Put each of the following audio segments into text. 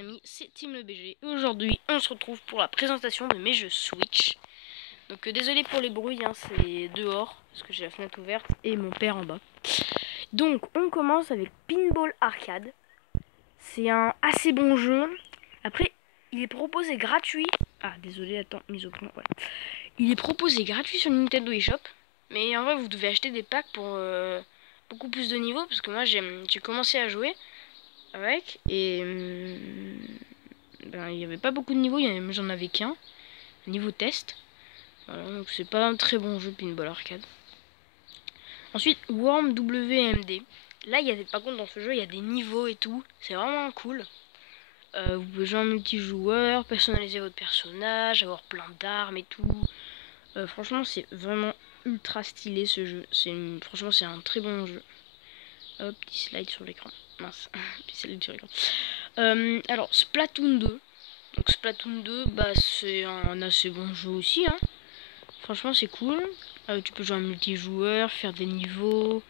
Amis, c'est Team le BG et aujourd'hui on se retrouve pour la présentation de mes jeux Switch. Donc désolé pour les bruits, hein, c'est dehors parce que j'ai la fenêtre ouverte et mon père en bas. Donc on commence avec Pinball Arcade. C'est un assez bon jeu. Après il est proposé gratuit. Ah désolé, attends, mise au point, ouais. Il est proposé gratuit sur Nintendo eShop. Mais en vrai vous devez acheter des packs pour beaucoup plus de niveaux. Parce que moi j'ai commencé à jouer avec et ben, il n'y avait pas beaucoup de niveaux, j'en avais qu'un, niveau test. Voilà, donc c'est pas un très bon jeu Pinball Arcade. Ensuite, Worm WMD. Là, par contre, dans ce jeu, il y a des niveaux et tout. C'est vraiment cool. Vous pouvez jouer en multijoueur, personnaliser votre personnage, avoir plein d'armes et tout. Franchement, c'est vraiment ultra stylé ce jeu. Franchement, c'est un très bon jeu. Hop, petit slide sur l'écran. Mince, petit slide sur l'écran. Alors, Splatoon 2. Donc Splatoon 2, bah, c'est un assez bon jeu aussi, hein. Franchement, c'est cool. Tu peux jouer en multijoueur, faire des niveaux.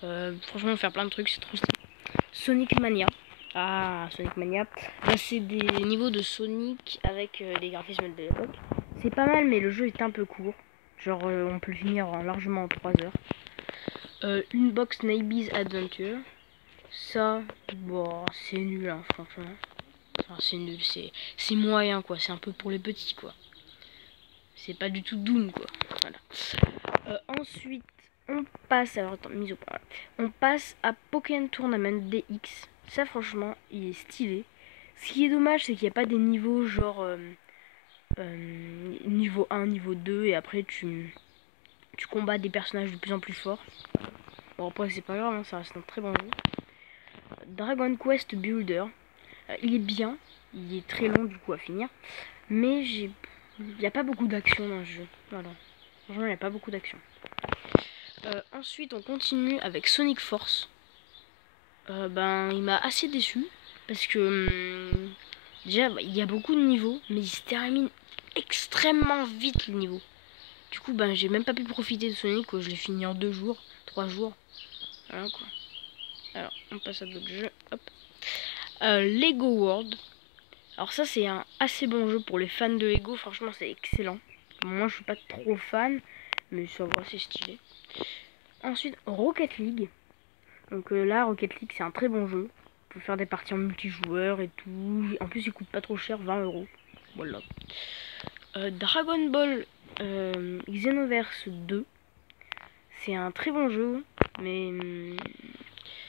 Franchement, faire plein de trucs, c'est trop stylé. Sonic Mania. Ah, Sonic Mania. Bah, c'est des niveaux de Sonic avec les graphismes de l'époque. C'est pas mal, mais le jeu est un peu court. Genre, on peut le finir largement en 3 heures. Une box Navys Adventure. Ça, bon, c'est nul, hein, franchement. Enfin, c'est nul, c'est moyen, quoi. C'est un peu pour les petits, quoi. C'est pas du tout Doom, quoi. Voilà. Ensuite, on passe. Alors, attends, mise au point. On passe à Pokémon Tournament DX. Ça, franchement, il est stylé. Ce qui est dommage, c'est qu'il n'y a pas des niveaux genre niveau 1, niveau 2, et après tu combats des personnages de plus en plus forts. Bon, après, c'est pas grave, hein, ça reste un très bon jeu. Dragon Quest Builder. Il est bien. Il est très long, du coup, à finir. Mais il n'y a pas beaucoup d'action dans ce jeu. Voilà. Franchement, il n'y a pas beaucoup d'action. Ensuite, on continue avec Sonic Force. Ben, il m'a assez déçu. Parce que déjà, il y a beaucoup de niveaux. Mais il se termine extrêmement vite le niveau. Du coup, ben, j'ai même pas pu profiter de Sonic, quoi. Je l'ai fini en 2 jours, 3 jours. Voilà, quoi. Alors, on passe à d'autres jeux. Hop. Lego World. Alors ça, c'est un assez bon jeu pour les fans de Lego. Franchement, c'est excellent. Moi, je suis pas trop fan. Mais ça va, c'est stylé. Ensuite, Rocket League. Donc là, Rocket League, c'est un très bon jeu. On peut faire des parties en multijoueur et tout. En plus, il coûte pas trop cher, 20 euros. Voilà. Dragon Ball Xenoverse 2. C'est un très bon jeu. Mais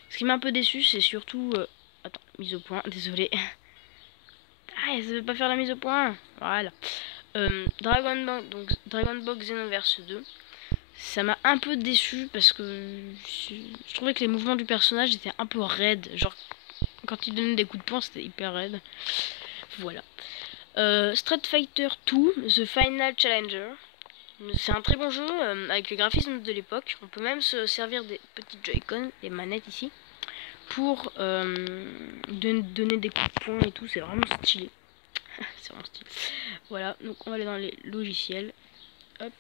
ce qui m'a un peu déçu, c'est surtout... attends, mise au point, désolé. Ah, ça veut pas faire la mise au point. Voilà. Dragon Ball Xenoverse 2. Ça m'a un peu déçu parce que je trouvais que les mouvements du personnage étaient un peu raides. Genre, quand il donnait des coups de poing, c'était hyper raide. Voilà. Street Fighter 2, The Final Challenger. C'est un très bon jeu avec les graphismes de l'époque. On peut même se servir des petites Joy-Con, les manettes ici, pour donner des coups de poing et tout. C'est vraiment stylé. C'est vraiment stylé. Voilà, donc on va aller dans les logiciels. Hop.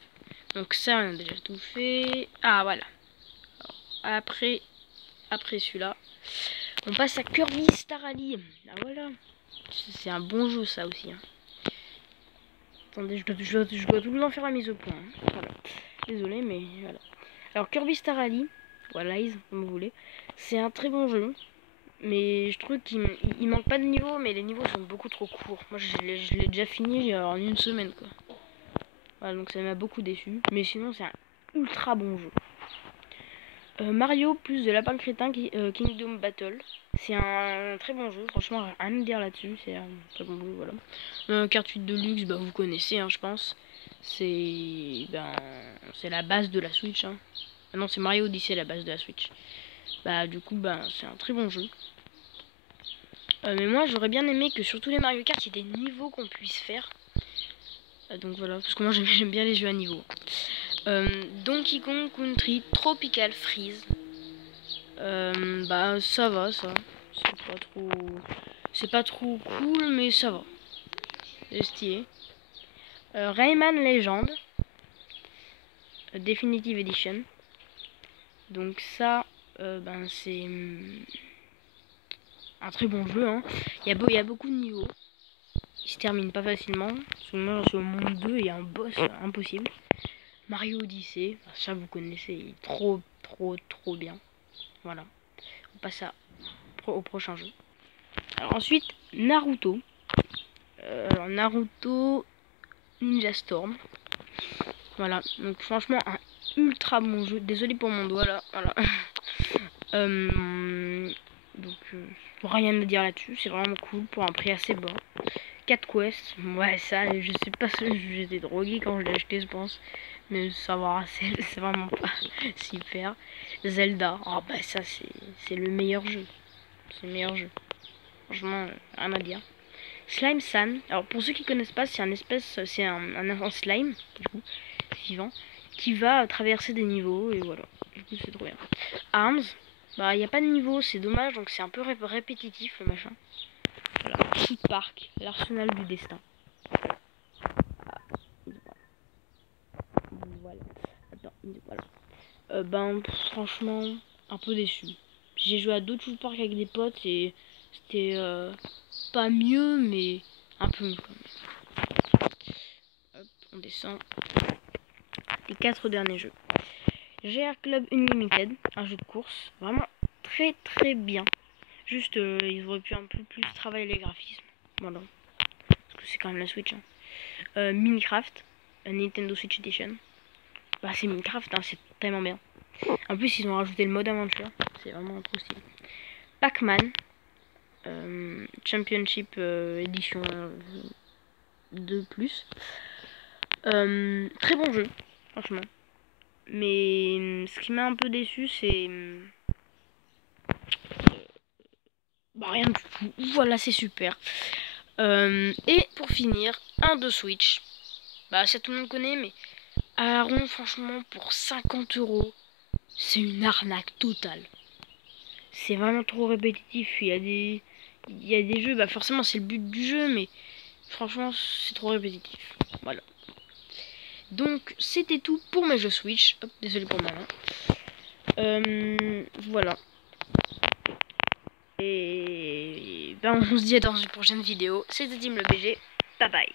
Donc ça, on a déjà tout fait. Ah, voilà. Alors, après celui-là, on passe à Kirby Star Rally. Ah, voilà. C'est un bon jeu, ça aussi. Hein. Attendez, je dois tout le temps faire la mise au point. Hein. Voilà. Désolé, mais voilà. Alors, Kirby Star Rally, voilà, comme vous voulez. C'est un très bon jeu. Mais je trouve qu'il manque pas de niveau, mais les niveaux sont beaucoup trop courts. Moi, je l'ai déjà fini en 1 semaine, quoi. Voilà, donc ça m'a beaucoup déçu. Mais sinon, c'est un ultra bon jeu. Mario plus de Lapin Crétin Kingdom Battle. C'est un très bon jeu, franchement, rien à me dire là-dessus. C'est un très bon jeu, voilà. Carte 8 de luxe, bah, vous connaissez, hein, je pense. C'est la base de la Switch. Hein. Ah non, c'est Mario Odyssey, la base de la Switch. Bah, du coup, bah, c'est un très bon jeu. Mais moi, j'aurais bien aimé que sur tous les Mario Kart, il y ait des niveaux qu'on puisse faire. Donc voilà, parce que moi, j'aime bien les jeux à niveau. Donkey Kong Country Tropical Freeze. Bah ça va, ça. C'est pas trop cool, mais ça va. C'est stylé. Rayman Legend. Definitive Edition. Donc ça, ben c'est un très bon jeu, hein. Il y a beaucoup de niveaux. Il se termine pas facilement. Moi, j'en suis au monde 2 et il y a un boss impossible. Mario Odyssey, ça vous connaissez, il est trop bien. Voilà. On passe au prochain jeu. Alors ensuite, Naruto. Alors Naruto Ninja Storm. Voilà, donc franchement un ultra bon jeu. Désolé pour mon doigt là. Voilà. Donc rien à dire là-dessus. C'est vraiment cool pour un prix assez bas. 4 quests. Ouais, ça, je sais pas si j'étais drogué quand je l'ai acheté, je pense. Mais ça va, c'est vraiment pas super. Zelda. Ah bah ça c'est le meilleur jeu. C'est le meilleur jeu. Franchement, rien à dire. Slime San. Alors pour ceux qui connaissent pas, c'est un slime, du coup, vivant, qui va traverser des niveaux et voilà. Du coup c'est trop bien. Arms. Bah il n'y a pas de niveau, c'est dommage, donc c'est un peu répétitif le machin. Voilà. Foot Park, l'arsenal du destin. Voilà. Attends, voilà. Franchement, un peu déçu. J'ai joué à d'autres Foot Park avec des potes et c'était pas mieux, mais un peu mieux quand même. Hop, on descend. Les 4 derniers jeux. GR Club Unlimited, un jeu de course, vraiment très bien. Juste, ils auraient pu un peu plus travailler les graphismes. Voilà. Parce que c'est quand même la Switch. Hein. Minecraft, Nintendo Switch Edition. Bah, c'est Minecraft, hein, c'est tellement bien. En plus, ils ont rajouté le mode aventure. C'est vraiment trop stylé. Pac-Man, Championship Edition 2+. Très bon jeu, franchement. Mais ce qui m'a un peu déçu, c'est... Bah, rien du tout. Voilà, c'est super. Et pour finir, un de Switch. Bah, ça tout le monde connaît, mais Aaron, franchement, pour 50 €, c'est une arnaque totale. C'est vraiment trop répétitif. Il y a des jeux, bah forcément, c'est le but du jeu, mais franchement, c'est trop répétitif. Voilà. Donc, c'était tout pour mes jeux Switch. Hop, désolé pour ma main. Voilà. Et ben, on se dit dans une prochaine vidéo. C'était Team le BG. Bye bye.